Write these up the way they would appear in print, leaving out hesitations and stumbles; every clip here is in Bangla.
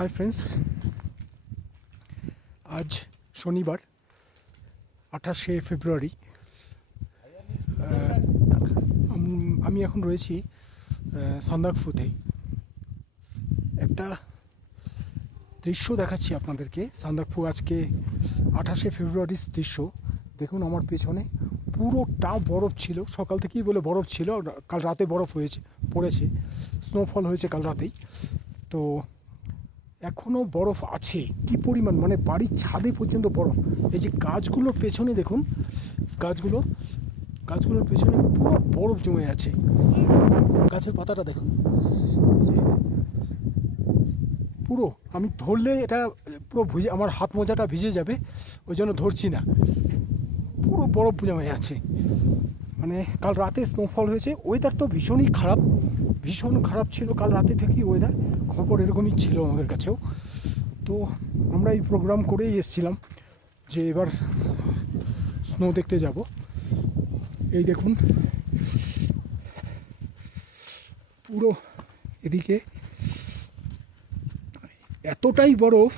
হাই ফ্রেন্ডস, আজ শনিবার 28শে ফেব্রুয়ারি। আমি এখন রয়েছি সান্দাকফুতে। একটা দৃশ্য দেখাচ্ছি আপনাদেরকে। সান্দাকফু আজকে 28শে ফেব্রুয়ারির দৃশ্য দেখুন। আমার পেছনে পুরোটা বরফ ছিল, সকাল থেকেই বলে বরফ ছিল। কাল রাতে বরফ পড়েছে, স্নোফল হয়েছে কাল রাতেই। তো এখনও বরফ আছে, কি পরিমাণ, মানে বাড়ির ছাদে পর্যন্ত বরফ। এই যে গাছগুলোর পেছনে দেখুন, গাছগুলোর পেছনে পুরো বরফ জমে আছে। গাছের পাতাটা দেখুন, এই যে পুরো, আমি ধরলে এটা পুরো আমার হাত মোজাটা ভিজে যাবে, ওই জন্য ধরছি না। পুরো বরফ জমে আছে। মানে কাল রাতে স্নোফল হয়েছে। ওয়েদার তো ভীষণ খারাপ ছিল কাল রাতে থেকেই ওয়েদার। খবর এরকমই ছিল আমাদের কাছেও। তো আমরা এই প্রোগ্রাম করেই এসেছিলাম যে এবার স্নো দেখতে যাব। এই দেখুন পুরো এদিকে এতটাই বরফ,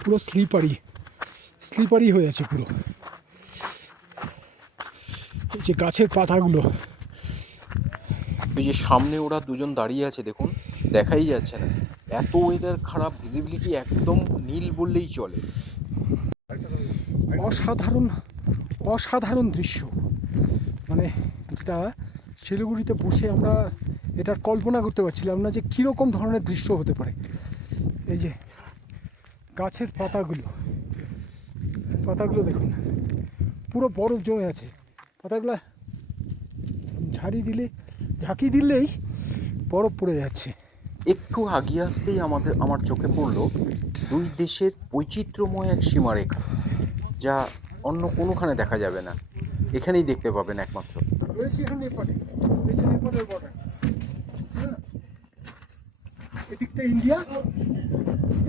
পুরো স্লিপারি হয়ে আছে পুরো। এই যে গাছের পাতাগুলো, ওই যে সামনে ওরা দুজন দাঁড়িয়ে আছে দেখুন, দেখাই যাচ্ছে না, এত ওয়েদার খারাপ, ভিজিবিলিটি একদম নীল বললেই চলে। অসাধারণ দৃশ্য। মানে যেটা শিলিগুড়িতে বসে আমরা এটার কল্পনা করতে পারছিলাম না যে কীরকম ধরনের দৃশ্য হতে পারে। এই যে গাছের পাতাগুলো দেখুন, পুরো বরফ জমে আছে। পাতাগুলো ঝাঁকি দিলেই বরফ পড়ে যাচ্ছে। একটু আগিয়ে আসতেই আমার চোখে পড়লো দুই দেশের বৈচিত্র্যময় এক সীমারেখা, যা অন্য কোনোখানে দেখা যাবে না, এখানেই দেখতে পাবেন একমাত্র। রয়েছে এখন নেপালে, এই যে নেপালের বর্ডার, হ্যাঁ, এদিকটা ইন্ডিয়া,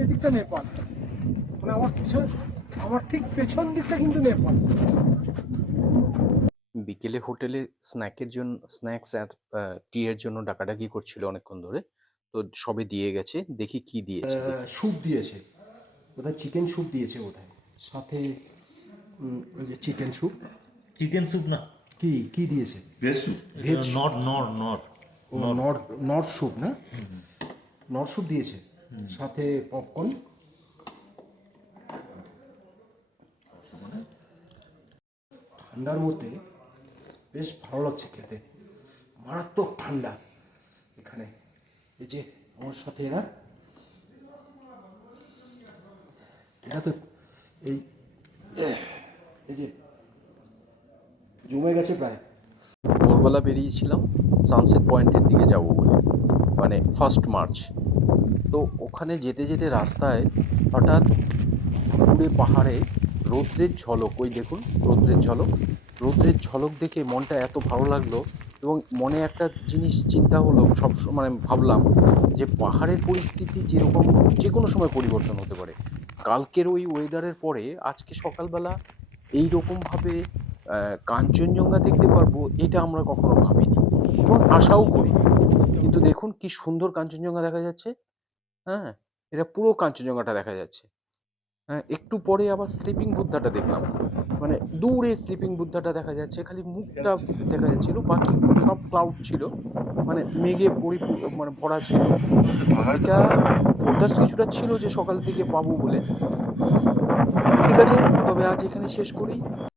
এদিকটা নেপাল। মানে আমার ঠিক পেছন দিকটা কিন্তু নেপাল। বিকেলে হোটেলে স্ন্যাক্স আর টি এর জন্য ডাকাডাকি করছিল অনেকক্ষণ ধরে। তো সবে দিয়ে গেছে, দেখি কি দিয়েছে। স্যুপ দিয়েছে বোধহয়, চিকেন স্যুপ দিয়েছে বোধহয়, সাথে ওই যে চিকেন স্যুপ। চিকেন স্যুপ না, কি দিয়েছে? Veg soup. ভেজ নর নর নর ও নর্থ স্যুপ না, নর্থ স্যুপ দিয়েছে, সাথে পপকর্ন। ঠান্ডার মধ্যে বেশ ভালো লাগছে খেতে, মারাত্মক ঠান্ডা এখানে। এই যে আমার সাথে এরা তো এই যে জমে গেছে প্রায়। ভোরবেলা বেরিয়েছিলাম সানসেট পয়েন্টের দিকে যাব বলে, মানে 1 মার্চ। তো ওখানে যেতে যেতে রাস্তায় হঠাৎ দূরে পাহাড়ে রৌদ্রের ঝলক, ওই দেখুন রৌদ্রের ঝলক দেখে মনটা এত ভালো লাগলো। এবং মনে একটা জিনিস চিন্তা হলো, মানে ভাবলাম যে পাহাড়ের পরিস্থিতি যেরকম যে কোনো সময় পরিবর্তন হতে পারে। কালকের ওই ওয়েদারের পরে আজকে সকালবেলা এই রকমভাবে কাঞ্চনজঙ্ঘা দেখতে পারবো, এটা আমরা কখনো ভাবিনি এবং আশাও করিনি। কিন্তু দেখুন কি সুন্দর কাঞ্চনজঙ্ঘা দেখা যাচ্ছে। হ্যাঁ, এটা পুরো কাঞ্চনজঙ্ঘাটা দেখা যাচ্ছে। হ্যাঁ, একটু পরে আবার স্লিপিং বুদ্ধাটা দেখলাম, মানে দূরে স্লিপিং বুদ্ধাটা দেখা যাচ্ছে, খালি মুখটা দেখা যাচ্ছিল, বাকি সব ক্লাউড ছিল, মানে মেঘে মানে ভরা ছিল। এটা ফোরকাস্ট কিছুটা ছিল যে সকাল থেকে পাবো বলে। ঠিক আছে, তবে আজ এখানে শেষ করি।